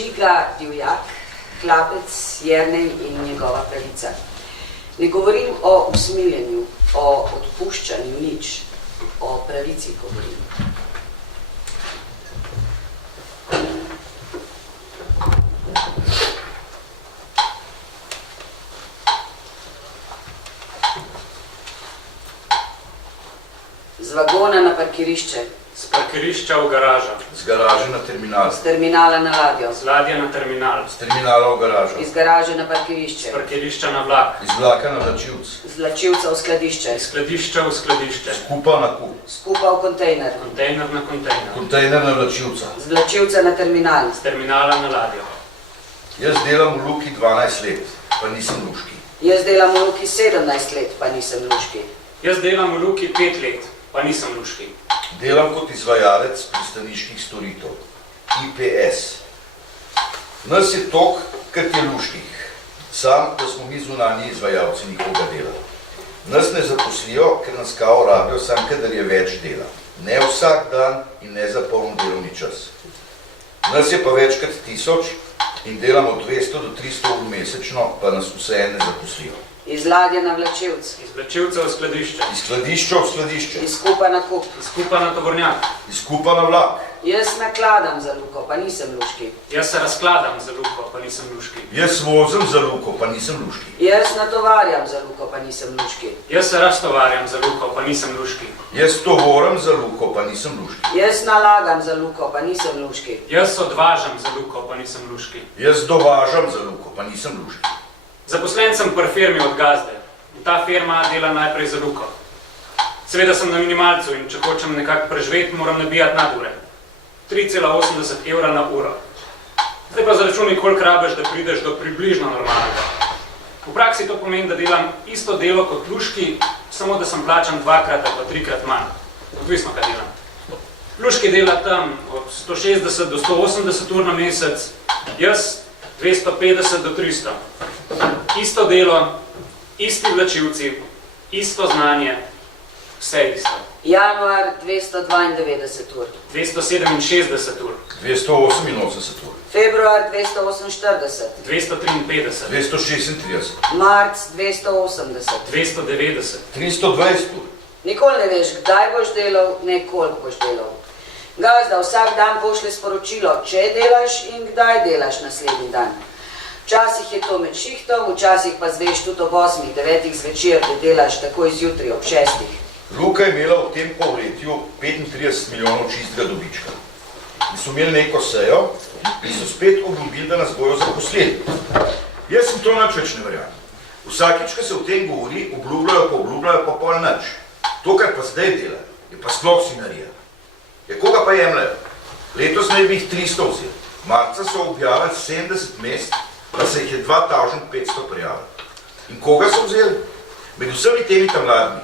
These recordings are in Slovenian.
Žiga Divjak, Hlapec, Jernej in njegova pravica. Ne govorim o usmiljenju, o odpuščanju nič, o pravici govorim. Z vagona na parkirišče. Z parkirišča v garažo. Z garaže na terminal. Z terminala na ladjo. Z ladje na terminal. Z terminala v garažo. Iz garaže na parkirišče. Z parkirišča na vlak. Iz vlaka na vlačivc. Z vlačivca v skladišče. Iz skladišča v skladišče. Skupa na kup. Skupa v kontejner. Kontejner na kontejner. Kontejner na vlačivca. Z vlačivca na terminal. Z terminala na ladjo. Jaz delam v Luki 12 let, pa nisem luški. Jaz delam v Luki 17 let, pa nisem luški. Jaz delam v Luki 5 let, pa nisem luški. Delam kot izvajalec pristaniških storitev, IPS. Nas je tok, kot je luških, sam, da smo mi zunanji izvajalci njihovega dela. Nas ne zaposlijo, ker nas kao rabijo sam, kadar je več dela. Ne vsak dan in ne za poln delovni čas. Nas je pa več kot 1000 in delamo 200 do 300 ur mesečno, pa nas vseeno ne zaposlijo. Iz ladje na vlačivc. Iz vlačivca v skladišče. Iz skladišča v skladišče. Iz kupa na kup. Iz kupa na tovornjak. Iz kupa na vlak. Jaz nakladam za Luko, pa nisem luški. Jaz se razkladam za Luko, pa nisem luški. Jaz vozim za Luko, pa nisem luški. Jaz natovarjam za Luko, pa nisem luški. Jaz se raztovarjam za Luko, pa nisem luški. Jaz tovorim za Luko, pa nisem luški. Jaz nalagam za Luko, pa nisem luški. Jaz odvažam za Luko, pa nisem luški. Jaz dovažam za Luko, pa nisem luški. Zaposlen sem pri firmi od gazde. Ta firma dela najprej za Luko. Seveda sem na minimalcu in če hočem nekako preživeti, moram nabijati nadure. 3,80 evra na uro. Zdaj pa zaračunaj, koliko rabiš, da prideš do približno normalnega. V praksi to pomeni, da delam isto delo kot luški, samo da sem plačan 2-krat ali pa 3-krat manj. Odvisno, kaj delam. Luški dela tam od 160 do 180 ur na mesec, jaz 250 do 300. Isto delo, isti vlačivci, isto znanje, vse isto. Januar 292 ur. 267 ur. 288 ur. Februar 248. 253. 236. Marc 280. 290. 320 ur. Nikoli ne veš, kdaj boš delal, ne koliko boš delal. Gazda vsak dan pošlje sporočilo, če delaš in kdaj delaš naslednji dan. Včasih je to med šihtom, včasih pa zveš tudi ob 8, 9 zvečer, da delaš takoj zjutraj ob 6. Luka je imela v tem polletju 35 milijonov čistega dobička. In so imeli neko sejo in so spet obljubili, da nas bojo zaposlili. Jaz sem to nič več ne verjamem. Vsakič, ko se o tem govori, obljubljajo pa pol nič. To, kar pa zdaj dela, je pa sploh sinarija. Koga pa jemljajo? Letos naj bi jih 300 vzeli. Marca so objavili 70 mest, pa se jih je 2500 prijavili. In koga so vzeli? Med vsemi temi tam mladimi.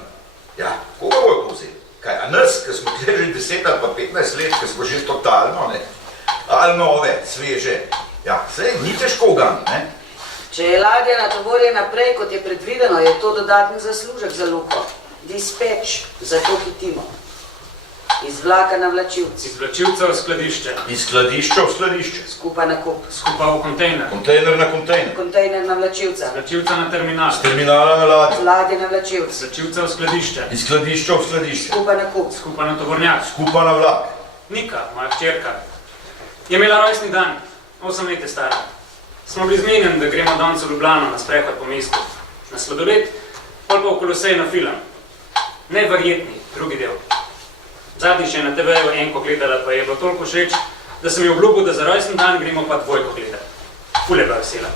Ja, koga bojo to vzeli? Kaj, a nas, ki smo tukaj že 10 ali pa 15 let, ki smo že totalno, ne? Ali nove, sveže. Ja, sej, ni težko ugan, ne? Če je ladja natovorje naprej, kot je predvideno, je to dodatni zaslužek za Luko. Dispatch, zato hitimo. Iz vlaka na vlačivc. Iz vlačivca v skladišče. Iz skladišča v skladišče. Skupa na kup. Skupa v kontejner. Kontejner na kontejner. Kontejner na vlačivca. Z vlačivca na terminal. Z terminala na ladjo. Z ladje na vlačivc. Z vlačivca v skladišče. Iz skladišča v skladišče. Skupa na kup. Skupa na tovornjak. Skupa na vlak. Nika, moja hčerka, je imela rojstni dan, 8 let je stara. Smo bili zmenjeni, da gremo danes v Ljubljano na sprehod po mestu. Na sladoled, pol pa v Kolosej na film. Neverjetni, drugi del. Zadnjič je na TV-ju enko gledala, pa je bilo toliko všeč, da sem ji obljubil, da za rojstni dan gremo pa dvojko gledati. Ful je bila vesela.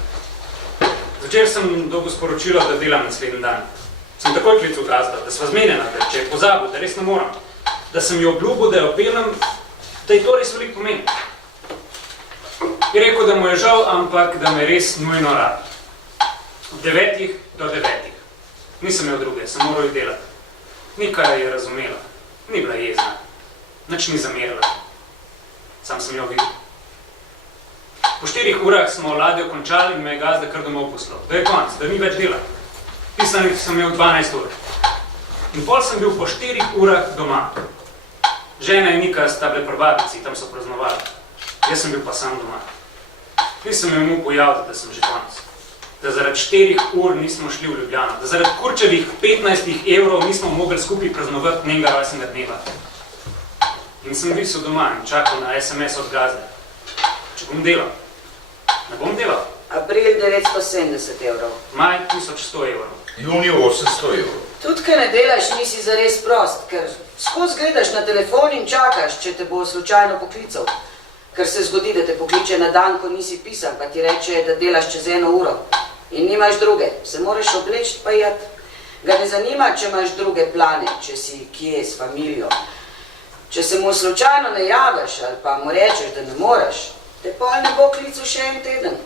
Zvečer sem dobil sporočilo, da delam naslednji dan. Sem takoj klical gazda, da sva zmenjena, da če je pozabil, da res ne moram. Da sem ji obljubil, da jo pelem, da je to res veliko pomeni. Je rekel, da mu je žal, ampak da me res nujno rad. Od 9 do 9. Nisem imel druge, sem moral jih delati. Nika je razumela, ni bila jezna, nič ni zamerila. Sam sem jo videl. Po 4 urah smo ladjo končali in me je gazda kar domov poslal. Da je konc, da ni več dela. Pisanih sem imel 12 ur. In pol sem bil po 4 urah doma. Žena in Nika sta bile pri babici, tam so praznovali. Jaz sem bil pa sam doma. Nisem imel mu pojaviti, da sem že konec. Da zaradi 4 ur nismo šli v Ljubljano, da zaradi kurčevih 15 evrov nismo mogli skupaj praznovati njenega rojstnega dneva. In sem visel doma in čakal na SMS od gazde. Če bom delal. Ne bom delal. April 970 evrov. Maj 1100 evrov. Junij 800 evrov. Tudi, kaj ne delaš, nisi zares prost, ker skozi gledaš na telefon in čakaš, če te bo slučajno poklical. Ker se zgodi, da te pokliče na dan, ko nisi pisan, pa ti reče, da delaš čez 1 uro. In nimaš druge, se moraš obleči pa jeti. Ga ne zanima, če imaš druge plane, če si kje s familijo. Če se mu slučajno ne javiš ali pa mu rečeš, da ne moreš, te pol ne bo klical še 1 teden.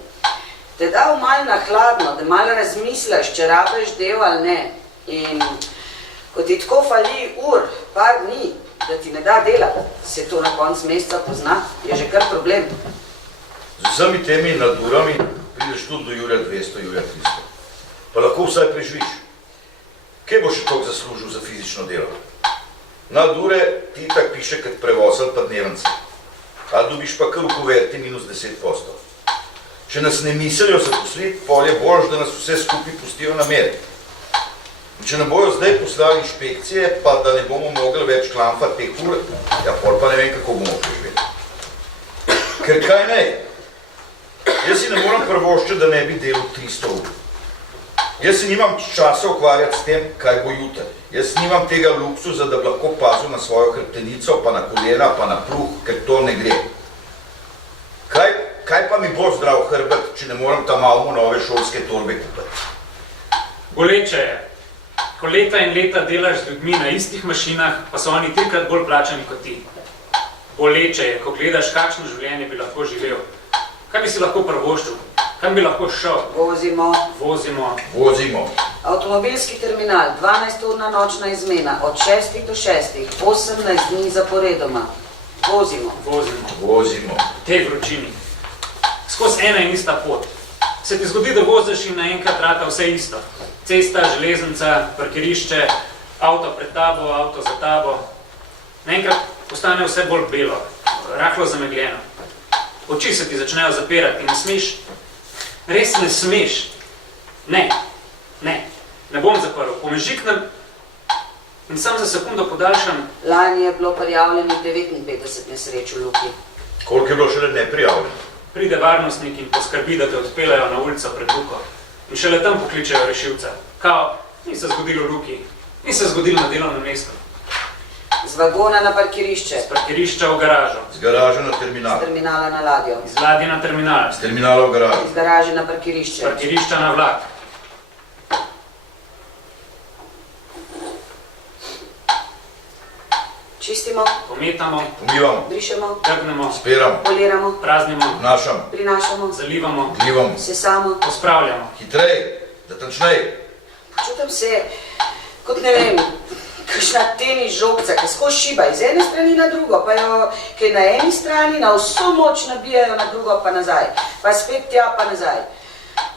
Te dal malo na hladno, da malo razmisliš, če rabiš del ali ne. In ko ti tako fali ur, par dni, da ti ne da delati, se to na konc meseca pozna, je že kar problem. Z vsemi temi nadurami prideš tudi do Jurja 200, Jurja 300. Pa lahko vsaj preživiš. Kje boš še toliko zaslužil za fizično delo? Nadure ti tak piše kot prevoz ali pa dnevnice. A dobiš pa kar v kuverti minus 10%. Če nas ne mislijo zaposliti, pol je boljš, da nas vse skupaj pustijo na meri. In če ne bojo zdaj poslali inšpekcije, pa da ne bomo mogli več klamfati teh ur, ja pol pa ne vem, kako bomo preživeli. Ker kaj ne? Jaz si ne moram prvoščiti, da ne bi delal 300 ur. Jaz si nimam časa ukvarjati s tem, kaj bo jutri. Jaz nimam tega luksuza, da bi lahko pazil na svojo hrbtenico, pa na kolena, pa na pluh, ker to ne gre. Kaj pa mi bo zdrav hrbet, če ne moram tam malo nove šolske torbe kupiti? Boleče je. Ko leta in leta delaš z ljudmi na istih mašinah, pa so oni 3-krat bolj plačani kot ti. Boleče je, ko gledaš, kakšno življenje bi lahko živel. Kaj bi si lahko prvoščil? Kam bi lahko šel? Vozimo. Vozimo. Avtomobilski terminal, 12-urna nočna izmena, od 6 do 6, 18 dni zaporedoma. Vozimo. Tej vročini. Skozi ena in ista pot. Se ti zgodi, da voziš in naenkrat rata vse isto. Cesta, železnica, parkirišče, avto pred tabo, avto za tabo. Naenkrat postane vse bolj belo, rahlo zamegljeno. Oči se ti začnejo zapirati in ne smeš. Res ne smeš. Ne bom zaprl. Pomežiknem in sam za sekundo podaljšam. Lani je bilo prijavljenih 59 nesreč v Luki. Koliko je bilo šele neprijavljenih? Pride varnostnik in poskrbi, da te odpeljajo na ulico pred Luko. In šele tam pokličejo rešilca. Kao, ni se zgodilo v Luki, ni se zgodilo na delovnem mestu. Z vagona na parkirišče. Z parkirišča v garažo. Z garaže na terminal. Z terminala na ladjo. Iz ladje na terminal. Z terminala v garažo. Iz garaže na Z parkirišče. parkirišča na vlak. Čistimo, Pometamo, Umivamo, brišemo, trgnemo, spiramo, poliramo, praznimo, vnašamo, prinašamo, zalivamo, vlivamo. sesamo. pospravljamo. Hitrej, natančnej. Počutim se, kot ne vem, kakšna tenis žogca, ki skozi šiba iz ene strani na drugo, pa jo, ki na eni strani na vso moč nabijajo, na drugo pa nazaj, pa spet tja pa nazaj.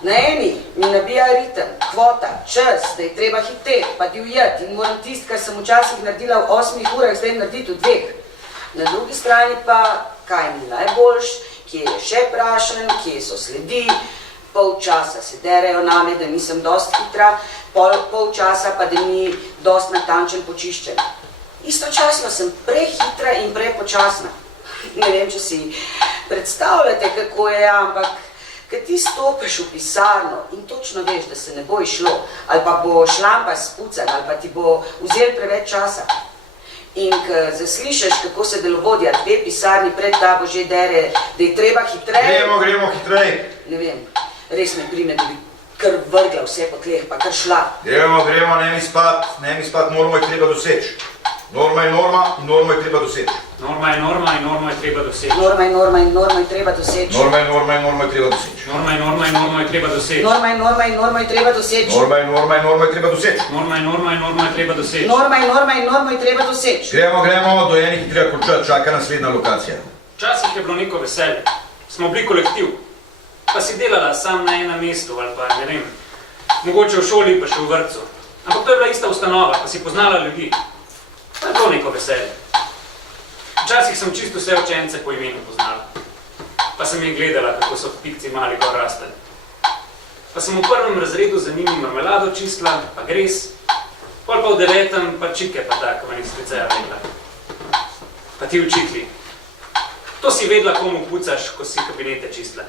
Na eni mi nabija ritem, kvota, čas, da je treba hiteti, pa divjati in moram tisto, kar sem včasih naredila v 8 urah, zdaj narediti v 2. Na drugi strani pa, kaj mi najboljš, kje je še prašen, kje so sledi, pol časa se derejo name, da nisem dosti hitra, pol časa pa, da ni dosti natančen počiščen. Istočasno sem prehitra in prepočasna. Ne vem, če si predstavljate, kako je, ampak ker ti stopiš v pisarno in točno veš, da se ne bo išlo, ali pa bo šlampa spucan, ali pa ti bo vzel preveč časa. In ko zaslišaš, kako se delovodja 2 pisarni pred tabo že dere, da je treba hitreje. Gremo hitrej. Ne vem, res me prime, da bi kar vrgla vse po tleh, pa kar šla. Gremo, ne mi spat, normo je treba doseči. Norma je norma in normo je treba doseči. Norma je norma in normo je treba doseči. Norma je norma in normo je treba doseči. Norma je norma in normo je treba doseči. Norma je norma in normo je treba doseči. Norma je norma in normo je treba doseči. Norma je norma in normo je treba doseči. Norma je norma in normo je treba doseči. Norma je norma in normo je treba doseči. Gremo, do enih treba končati, čaka naslednja lokacija. Včasih je bilo neko veselje. Smo bili kolektiv. Pa si delala sam na enem mestu ali pa, ne vem, mogoče v šoli pa še v vrtcu. Ampak to je bila ista ustanova, pa si poznala ljudi. To je bilo neko veselje. Včasih sem čisto vse učence po imenu poznala. pa sem jih gledala, kako so pikci mali gor rastali. Pa sem v prvem razredu za njimi marmelado čistila, pa gres, pol pa v 9. pa čike pa tako, ko nisem spricaja vedela. Pa ti učitli. To si vedela, komu pucaš, ko si kabinete čistila.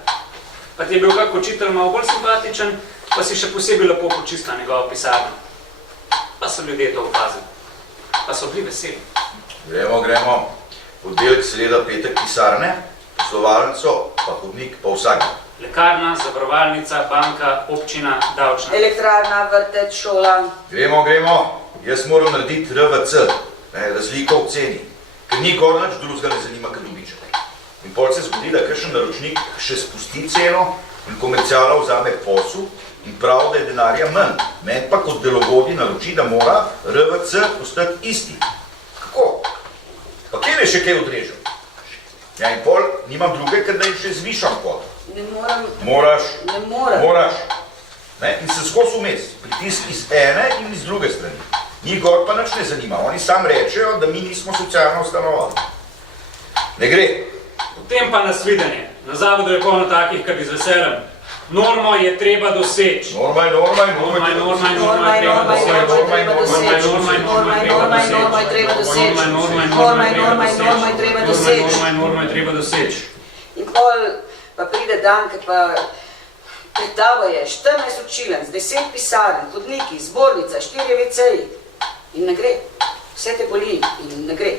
Pa ti je bil kak učitelj malo bolj simpatičen, pa si še posebej lepo počistila njegovo pisarno. Pa so ljudje to opazili. Pa so bili veseli. Gremo. Oddelek sreda, petek pisarne, poslovalnico, pa hodnik, pa vsak. Lekarna, zavarovalnica, banka, občina, davčna. Elektrarna, vrtec, šola. Gremo. Jaz moram narediti RVC, razliko v ceni, ker ni gor nič drugega ne zanima, kaj dobiček. In pol se zgodi, da kakšen naročnik še spusti ceno in komerciala vzame posel in pravi, da je denarja manj. Meni pa kot delovodji naroči, da mora RVC ostati isti. Kako? Pa kje je še kaj odrežil? Ja, in pol nimam druge, ker da jim še zvišam pot. Ne morem. Moraš. Ne? In se skozi vmes, pritisk iz ene in iz druge strani. Njih gor pa nič ne zanima. Oni sam rečejo, da mi nismo socialno ustanovali. Ne gre. Potem pa nasvidenje. Na zavodu je polno takih, kar bi z veseljem. Normo je treba doseči. Norma je treba doseči. In pol pa pride dan, ki pa pred tabo je 14 učilnic, 10 pisarn, hodniki, zbornica, 4 WC-ji. In ne gre. Vse te boli in ne gre.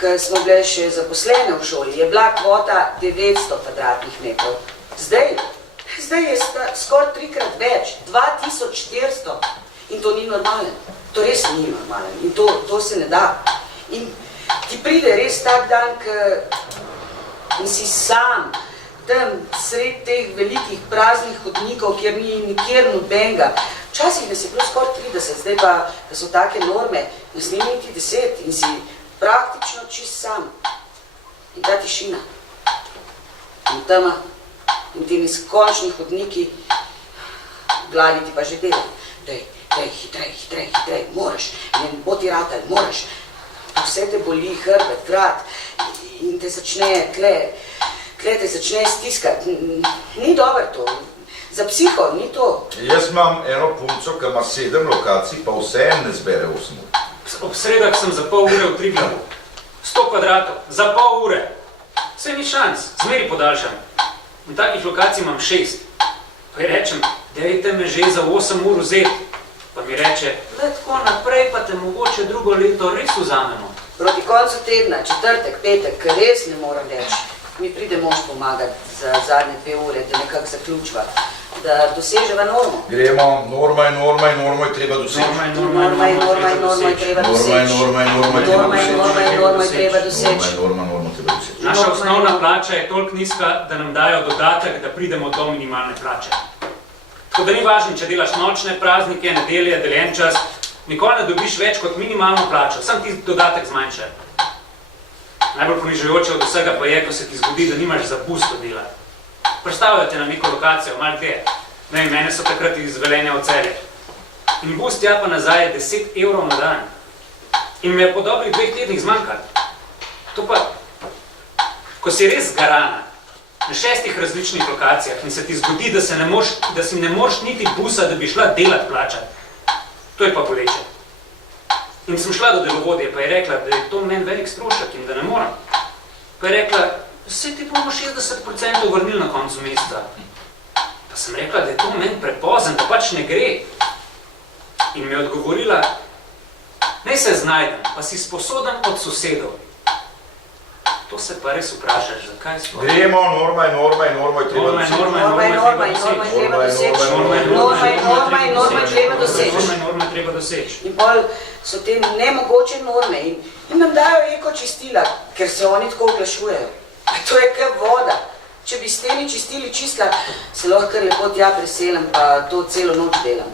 Ker smo bile še zaposlene v šoli, je bila kvota 900 kvadratnih metrov. Zdaj je skoraj 3-krat več, 2400. In to ni normalen. To res ni normalen. In to se ne da. In ti pride res tak dan, in si sam tam sred teh velikih praznih hodnikov, kjer ni nikjer nobenega. Včasih nas je bilo skoraj 30, zdaj pa, da so take norme, ne sme niti 10 in si praktično čist sam. In ta tišina. In tema. In ti neskončni hodniki, glavi ti pa že dela. Dej, hitrej, moraš. Ne bo ti ratal, moraš. Vse te boli, hrbet, vrat in te začne te začne stiskati. Ni dobro to. Za psiho ni to. Jaz imam eno punco, ki ima 7 lokacij, pa vseeno ne zbere 8 ur. Ob sredah sem za pol ure v Triglavu. 100 kvadratov, za pol ure. Saj ni šans, zmeri podaljšam. In takih lokacij imam 6. Pa ji rečem, dajte me že za 8 ur vzeti. Pa mi reče, le tako naprej, pa te mogoče drugo leto res vzamemo. Proti koncu tedna, četrtek, petek, res ne moram reči. Mi pride mož pomagati za zadnje 2 ure, da nekako zaključva, da doseževa normo. Gremo, norma je treba doseči. Norma je treba doseči. Naša osnovna plača je toliko nizka, da nam dajo dodatek, da pridemo do minimalne plače. Tako da ni važno, če delaš nočne praznike, nedelje, deljen čas, nikoli ne dobiš več kot minimalno plačo, sam ti dodatek zmanjša. Najbolj ponižujoče od vsega pa je, ko se ti zgodi, da nimaš za pusto dela. Predstavljate na neko lokacijo, malo dlje. Ne, mene so takrat iz Velenja v Celje. In bus tja pa nazaj je 10 evrov na dan. In me je po dobrih 2 tednih zmanjkalo. To pa, ko si res garana, na 6 različnih lokacijah in se ti zgodi, da si ne moreš niti busa, da bi šla delat plačati. To je pa boleče. In sem šla do delovodje, pa je rekla, da je to meni velik strošek in da ne moram. Pa je rekla, saj ti bomo 60% vrnili na koncu meseca. Pa sem rekla, da je to meni prepozen, da pač ne gre. In mi je odgovorila, naj se znajdem, pa si sposoden od sosedov. To se pa res vprašaš, zakaj sploh? Gremo, norma je treba doseči. Norma je treba doseči. In pol so te nemogoče norme in nam dajo ekočistila, ker se oni tako oglašujejo. To je kar voda. Če bi s temi čistili čistila, se lahko kar lepo tja preselim, pa to celo noč delam.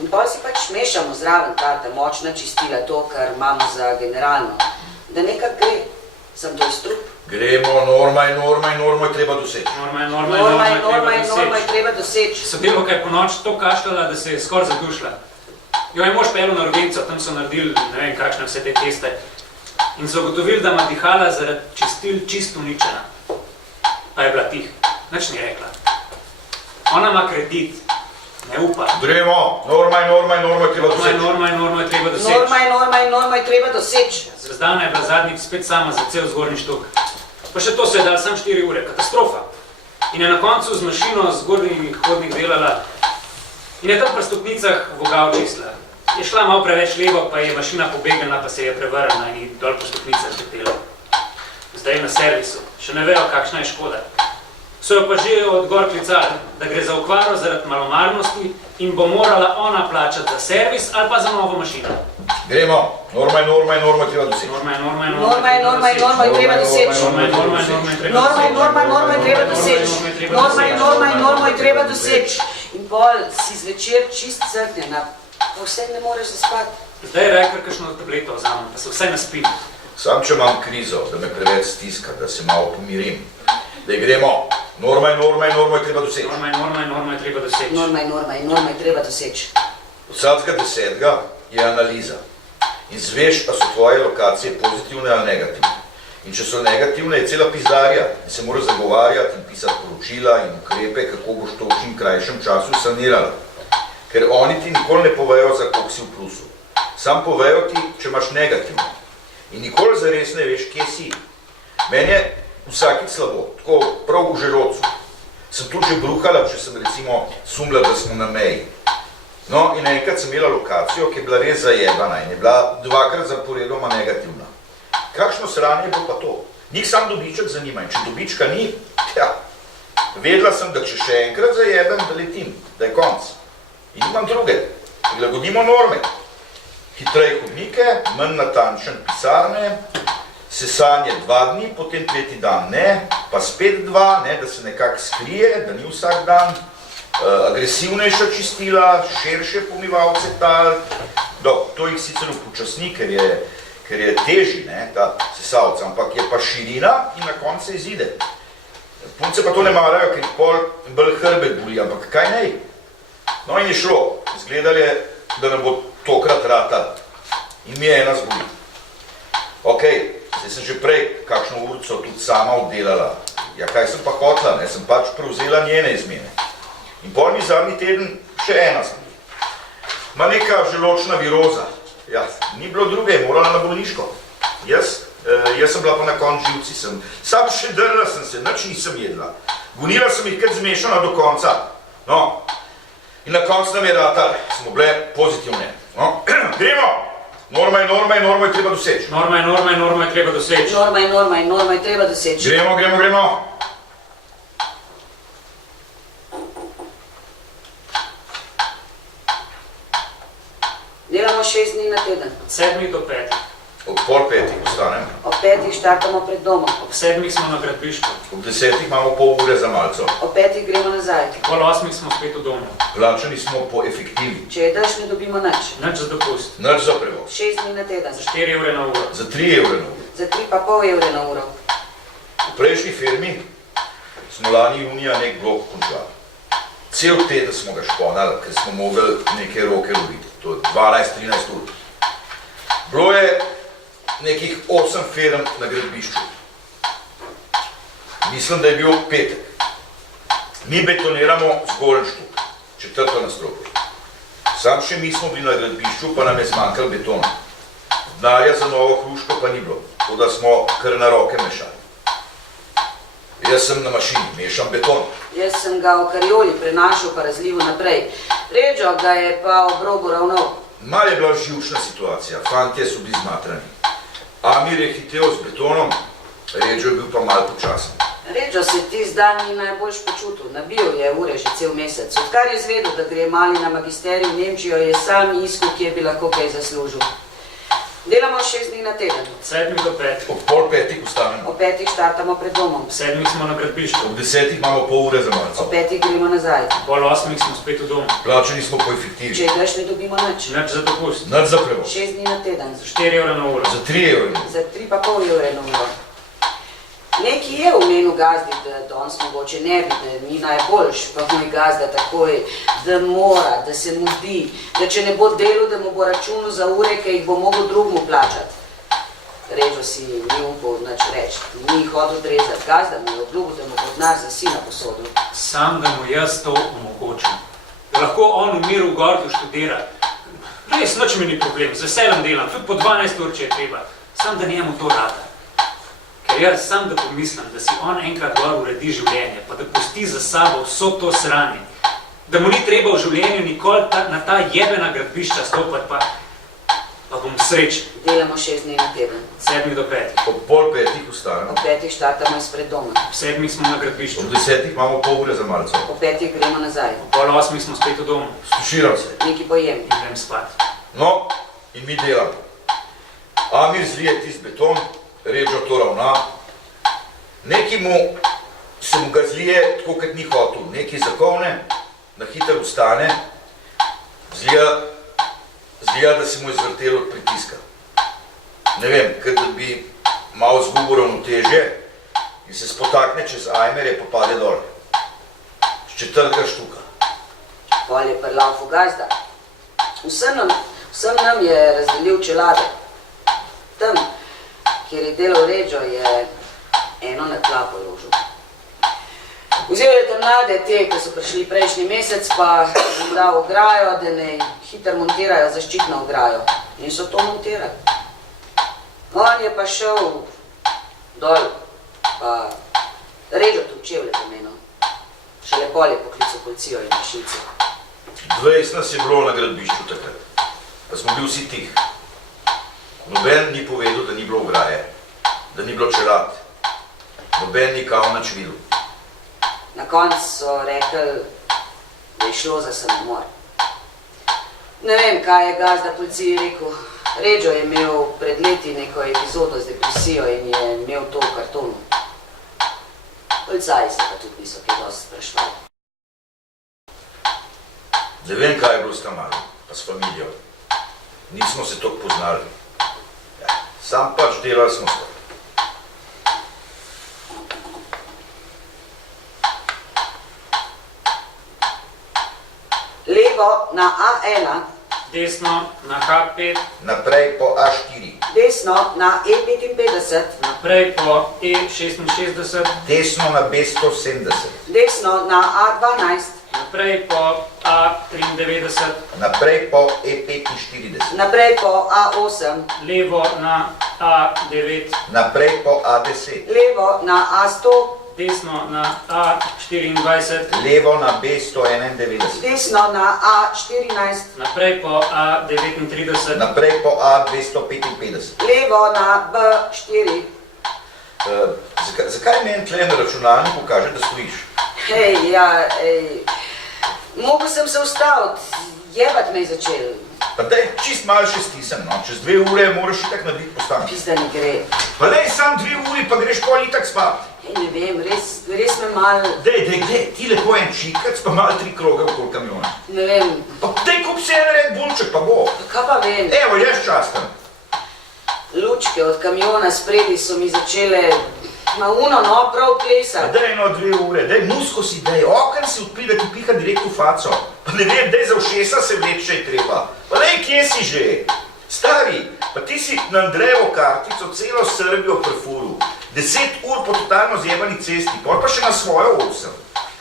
In pol si pač mešamo zraven ta močna čistila, to, kar imamo za generalno, da nekak gre. Sem to strup. Gremo, norma je treba doseči. Norma je treba doseči. Sodelovka je po noč to kašljala, da se je skoraj zadušila. Jo je mož pelil na rogenco, tam so naredili ne vem kakšne vse te teste. In so ugotovili, da ima dihala zaradi čistil čisto uničena. pa je bila tih. Nič ni rekla. Ona ima kredit, ne upa. Gremo, norma je treba doseči. Norma je treba doseči. Norma je treba doseči. Zvezdana je bila zadnjič spet sama za cel zgornji štuk. Pa še to se je dal sam 4 ure, katastrofa. In je na koncu z mašino zgornjih hodnik delala in je tam pri stopnicah vogal čistila. Je šla malo preveč levo, pa je mašina pobegnila, pa se je prevrnila in je dol po stopnicah letela. Zdaj je na servisu, še ne vejo, kakšna je škoda. So jo pa že od gor klicali, da gre za okvaro zaradi malomarnosti in bo morala ona plačati za servis ali pa za novo mašino. Gremo, norma je treba doseči. Norma je treba doseči. Norma je treba doseči. In pol si zvečer čist crknjena, pa vse ne moreš zaspati. Zdaj je rekla, kakšno tableto vzamem, pa se vse naspim. Sam, če imam krizo, da me preveč stiska, da se malo pomirim. Da gremo, norma je treba doseči. Norma je treba doseči. Norma je treba doseči. Od vsakega 10. je analiza. In zveš, a so tvoje lokacije pozitivne ali negativne. In če so negativne, je cela pizdarja in se mora zagovarjati in pisati poročila in ukrepe, kako boš to v čim krajšem času sanirala. Ker oni ti nikoli ne povejo, za koliko si v plusu. Sam povejo ti, če imaš negativno. In nikoli zares ne veš, kje si. Meni je vsakič slabo, tako prav v želodcu. Sem tu že bruhala, če sem recimo sumila, da smo na meji. No, in enkrat sem imela lokacijo, ki je bila res zajebana in je bila 2-krat zaporedoma negativna. Kakšno sranje bo pa to? Njih sam dobiček zanima in če dobička ni, vedela sem, da če še enkrat zajebem, da letim, da je konc. In imam druge. Prilagodimo norme. Hitreje hodnike, manj natančen pisarne, sesanje 2 dni, potem 3. dan ne, pa spet 2, ne, da se nekako skrije, da ni vsak dan. Agresivnejša čistila, širše pomivalce tal. To jih sicer upočasni, ker je težji, ne, ta sesalca, ampak je pa širina in na koncu se izide. Punce pa to ne marajo, ker jih pol bolj hrbet boli, ampak kaj nej? No in je šlo. Izgledalo je, da nam bo tokrat ratal. In mi je ena zboli. Okej, zdaj sem že prej kakšno urico tudi sama oddelala. Ja, kaj sem pa hotla, ne, sem pač prevzela njene izmene. In pol mi zadnji teden še ena zboli. Ma neka želočna viroza. Ja, ni bilo druge, je morala na bolniško. Jaz sem bila pa na konc živci. Sam še drla sem se, nič nisem jedla. Gonila sem jih kar zmešana do konca. No, in na konc nam je ratal, smo bile pozitivne. No, gremo! Norma je treba doseči. Norma je treba doseči. Norma je treba doseči. Gremo. Delamo 6 dni na teden. Od 7 do 5. Ob pol 5 vstanem. Ob 5 štartamo pred domom. Ob 7 smo na gradbišču. Ob 10 imamo pol ure za malco. Ob 5 gremo nazaj. Pol 8 smo spet v domu. Plačani smo po efektivi. Če je dež, ne dobimo nič. Nič za dopust. Nič za prevoz. 6 dni na teden. Za 4 evre na uro. Za 3 evre na uro. Za 3,5 evre na uro. V prejšnji firmi smo lani junija nek blok končali. Cel teden smo ga šponali, ker smo mogli neke roke loviti. To je 12-13 ur. Bilo je nekih 8 firm na gradbišču. Mislim, da je bil petek. Mi betoniramo zgornji štuk, 4. nadstropje. Sam še mi smo bili na gradbišču, pa nam je zmanjkalo betona. Denarja za novo hruško pa ni bilo, tako da smo kar na roke mešali. Jaz sem na mašini, mešam beton. Jaz sem ga v karioli prenašal pa razlival naprej. Ređo ga je pa ob robu ravnal. Mal je bila živčna situacija, fantje so bili zmatrani. Amir je hitel z betonom, Ređo je bil pa malo počasen. Ređo se tisti dan ni najboljš počutil, nabil je ure že cel mesec. Odkar je zvedel, da gre mali na magisterij v Nemčijo, je sam iskal, kje bi lahko kaj zaslužil. Delamo 6 dni na teden. Od 7 do 5. Ob pol 5 vstanemo. Ob 5 štartamo pred domom. Ob 7 smo na gradbišču. Ob 10 imamo pol ure za malco. Ob 5 gremo nazaj. Pol 8 smo spet v domu. Plačani smo po efektivi. Če greš, ne dobimo nič. Nič za dopust. Nič za prevoz. 6 dni na teden. Za 4 evre na uro. Za 3 evre. Za 3,5 evre na uro. Neki je v menu gazdi, da danes mogoče ne bi, da ni najboljš, pa moj gazda takoj, da mora, da se mu zdi, da če ne bo delal, da mu bo računal za ure, ki jih bo mogel drugmu plačati. Režo si ni upal nič reči, ni hotel odrezati. Gazda mu je obljubil, da mu bo denar za sina posodil. Sam, da mu jaz to omogočim. Da lahko on v miru v Gordu študira. Res, nič mi ni problem, z veseljem delam, tudi po 12 ur, če je treba. Sam, da njemu to rata. Ker jaz sam, da pomislim, da si on enkrat gor uredi življenje, pa da pusti za sabo vso to sranje. Da mu ni treba v življenju nikoli na ta jebena gradbišča stopati, pa bom srečen. Delamo 6 dni na teden. 7 do 5. Ob pol 5 vstanemo, Ob 5 štartamo izpred doma. Ob 7 smo na gradbišču. ob 10 imamo pol ure za malico. Ob 5 gremo nazaj. Ob pol 8 smo spet v domu Stuširam se. Nekaj pojem. in grem spat. No, in mi delamo. Amir zlije tist beton, Režo to ravna. Neki se mu ga zlije tako, kot ni hotel. Neki zakovne, na hitro vstane, zlija, da se mu je zvrtelo od pritiska. Ne vem, kot da bi malo zgubil ravnotežje in se spotakne čez ajmerje, pa pade dol. Z 4. štuka. Pol je prlaufu Gazda. Vsem nam je razdelil čelade. Tam, kjer je delal Režo, je eno na tla položil. Vzel je tam mlade te, ki so prišli prejšnji mesec, pa jim dal ograjo, da ne hitro montirajo zaščitno ograjo. In so to montirali. On je pa šel dol, pa Režo tu čevlje pomenil. Šele pol je poklical policijo in rešilce. 20 nas je bilo na gradbišču takrat, pa smo bili vsi tih. Noben ni povedal, da ni bilo ograje, da ni bilo čelad. Noben ni kao nič videl. Na koncu so rekli, da je šlo za samomor. Ne vem, kaj je Gazda policiji rekel. Režo je imel pred leti neko epizodo z depresijo in je imel to v kartonu. Policaji se pa tudi niso kaj dosti sprašvali. Ne vem, kaj je bilo s Tamarom, pa s familijo. Nismo se toliko poznali. Ja, sam pač delali smo se. Levo na A1, Desno na H5, Naprej po A4, desno na E55, naprej po E66, desno na B170, desno na A12, naprej po A93, naprej po E45, naprej po A8, levo na A9, naprej po A10, levo na A100, desno na A24, levo na B191, desno na A14, naprej po A39, naprej po A255. levo na B4. Zakaj meni tle na računalniku kaže, da stojiš? Hej, ja, mogel sem se ustaviti, jebat me je začel. Pa daj čist malo še stisem, no. Čez 2 ure moraš itak narediti postanek. Pizda ne gre. Pa lej, sam 2 uri, pa greš pol itak spat. Hej, ne vem, res me mal, Dej, ti lepo en čikac, pa malo 3 kroge okoli kamiona. ne vem, Pa dej, kup se en red bulček, pa bo. kaj pa vem. Evo, jaz častam. Lučke od kamiona spredi so mi začele na uno, no, prav Pa plesati. dej no 2 ure, dej musko si, dej, oken si odpri, da ti piha direkt v faco. Pa ne vem, dej za ušesa se vleč, če je treba. Pa lej, kje si že? Stari, pa ti si na Andrejevo kartico celo Srbijo prefuril. 10 ur po totalno zjebani cesti, pol pa še na svojo 8.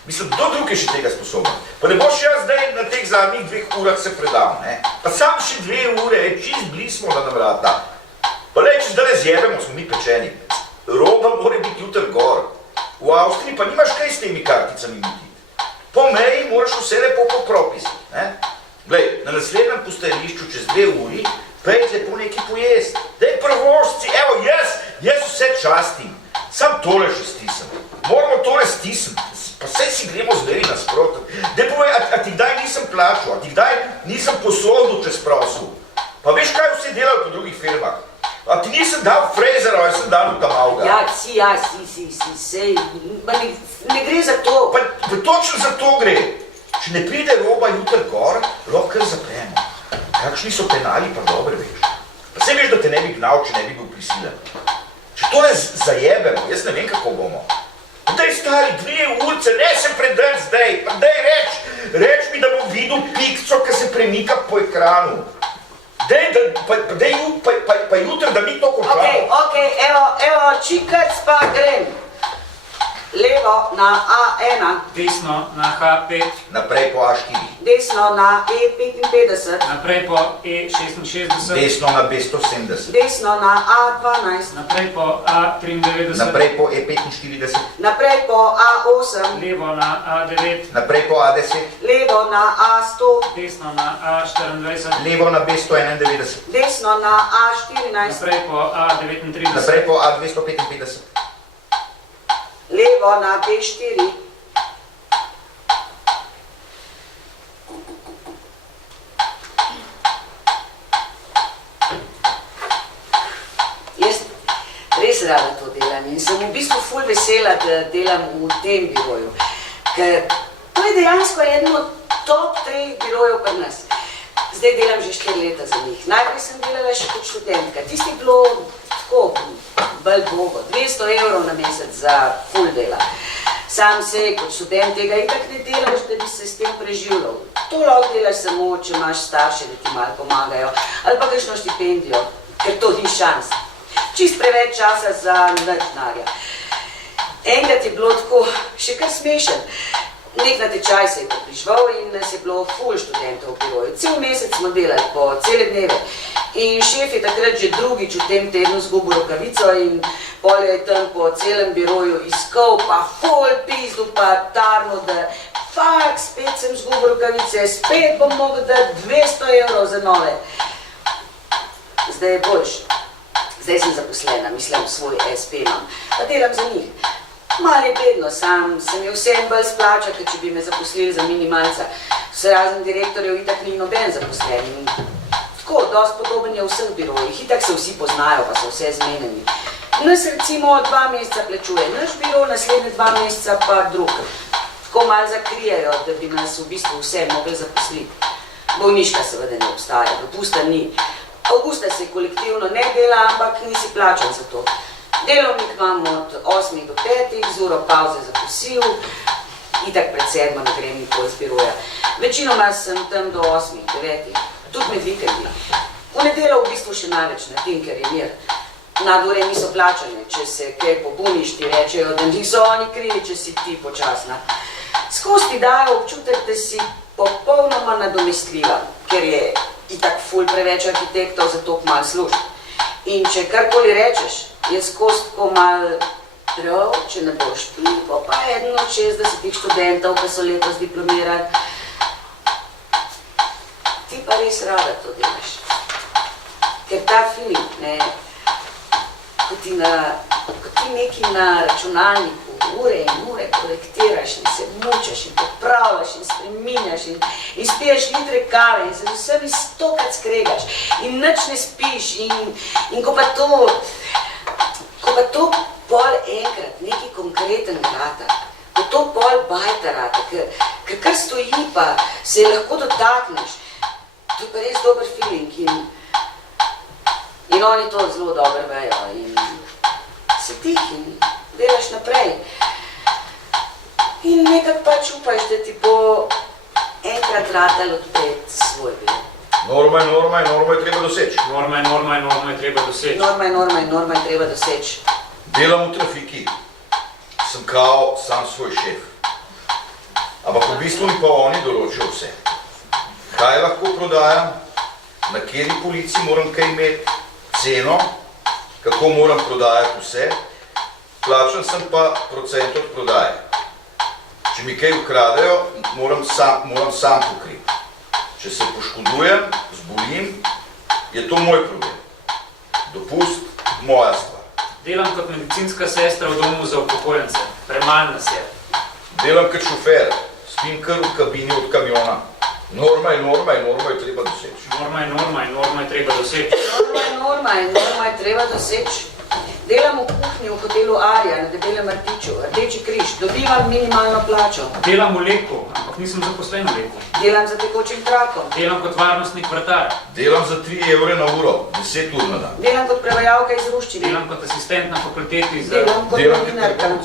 Mislim, kdo drug je še tega sposoben? Pa ne boš jaz zdaj na teh zadnjih 2 urah se predal, ne? Pa sam še 2 ure, čist blizu smo da na vrata. Pa lej, če zdaj zjebemo, smo mi pečeni. Roba mora biti jutr gor. V Avstriji pa nimaš kaj s temi karticami mutiti. Po meji moraš vse lepo po propisih, ne? Glej, na naslednjem postajališču čez 2 uri, pejt lepo nekaj pojest. Dej prvošci, evo, jaz vse častim. Sam tole še stisnem. Moramo tole stisniti. Pa saj si gremo zdaj nasprot. Dej povej, a ti kdaj nisem plačal, a ti kdaj nisem posodil čez prosil. Pa veš, kaj vse delajo po drugih firmah? A ti nisem dal frezera, jaz sem dal Tamauga. Ja, si, sej, ne gre za to. Pa točno za to gre. Če ne pride roba jutr gor, lahko kar zapremo. Kakšni so penali, pa dobro veš. Pa saj veš, da te ne bi gnal, če ne bi bil prisilen. Če tole zajebemo, jaz ne vem, kako bomo. Pa daj stari 2 urce, ne se predrž zdaj, pa daj reč mi, da bom videl pikco, ki se premika po ekranu. Dej jutr, da mi to končamo. Ok, levo na A1, desno na H5, naprej po A4, desno na E55, naprej po E66, desno na B170, desno na A12, naprej po A93, naprej po E45, naprej po A8, levo na A9, naprej po A10, levo na A100, desno na A24, levo na B191, desno na A14, naprej po A39, naprej po A255, levo na B4, jaz res rada to delam in sem v bistvu ful vesela, da delam v tem biroju, ker to je dejansko eden od top 3 birojev pri nas. Zdaj delam že 4 leta za njih. Najprej sem delala še kot študentka. Tisti je bilo tako, bolj bogo, 200 € na mesec za ful dela. Sam se kot študent tega itak ne delaš, da bi se s tem preživljal. To lahko delaš samo, če imaš starše, da ti malo pomagajo, ali pa kakšno štipendijo, ker to ni šans. Čist preveč časa za nič denarja. Enkrat je bilo tako še kar smešen. Nek natečaj se je poprižval in nas je bilo ful študentov v biroju. Cel mesec smo delali po cele dneve. In šef je takrat že drugič v tem tednu zgubil rokavico in pol je tam po celem biroju iskal, pa ful pizdu, pa tarno, da fak, spet sem zgubil rokavice, spet bom mogel dati 200 € za nove. Zdaj je boljš. Zdaj sem zaposlena, mislim, svoj SP imam, pa delam za njih. Malo je bedno, sam se mi vsem bolj splača, ker če bi me zaposlili za minimalca. Vse razen direktorjev itak ni noben zaposlen. Tako, dosti podoben je v vseh birojih, itak se vsi poznajo, pa so vse zmenjeni. Nas recimo 2 meseca plačuje naš biro, naslednje 2 meseca pa drug. Tako malo zakrijejo, da bi nas v bistvu vse mogli zaposliti. Bolniška seveda ne obstaja, dopusta ni. Avgusta se kolektivno ne dela, ampak nisi plačan za to. Delovnik imam od 8 do 5, z uro pauze za kosil, itak pred 7 ne grem nikoli z biroja. Večinoma sem tam do 8, 9, tudi med vikendi. V nedeljo v bistvu še največ naredim, ker je mir. Nadure niso plačane, če se kaj pobuniš, ti rečejo, da niso oni krivi, če si ti počasna. Skozi ti dajo občutek, da si popolnoma nadomestljiva, ker je itak ful preveč arhitektov za toliko malo služb. In če karkoli rečeš, je skozi tako malo prav, če ne boš ti, pa eden od 60 študentov, ki so letos diplomirali. Ti pa res rada to delaš. Ker ta film, ne, ko ti neki na računalniku ure in ure korektiraš in se mučaš in popravljaš in spreminjaš in spiješ litre kave in se z vsemi 100-krat skregaš in nič ne spiš in ko pa to pol enkrat neki konkreten rata, ko to pol bajta rata, ker kar stoji pa se lahko dotakneš, to je pa res dober feeling in oni to zelo dobro vejo in si tih in delaš naprej. In nekako pač upaš, da ti bo enkrat ratalo odpeti svoj bil. Norma je treba doseči. Norma je treba doseči. Norma je treba doseči. Delam v trafiki, sem kao sam svoj šef. Ampak v bistvu mi pa oni določijo vse. Kaj lahko prodajam, na kateri policiji moram kaj imeti, ceno, kako moram prodajati vse, plačan sem pa procent od prodaje. Če mi kaj ukradejo, moram sam pokriti. Če se poškodujem, zbolim, je to moj problem. Dopust, moja stvar. Delam kot medicinska sestra v domu za upokojence. Premalo nas je. Delam kot šofer, spim kar v kabini od kamiona. Norma je treba doseči. Norma je treba doseči. Norma je treba doseči. Delam v kuhinji v hotelu Arja na Debelem Rtiču, Rdeči križ, dobivam minimalno plačo. Delam v Leku, ampak nisem zaposlen v Leku. Delam za tekočim trakom. Delam kot varnostnik vratar. Delam za 3 € na uro, 10 ur na dan. Delam kot prevajalka iz ruščine. Delam kot asistent na fakulteti za... Delam kot novinarka.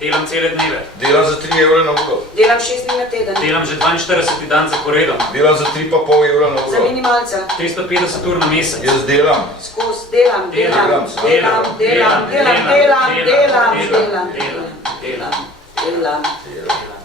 Delam cele dneve. Delam za 3 € na uro. Delam 6 dni na teden. Delam že 42. dan zaporedoma. Delam za 3,5 € na uro. Za minimalca. 350 ur na mesec. Jaz delam. Skozi delam. Delam. Dela.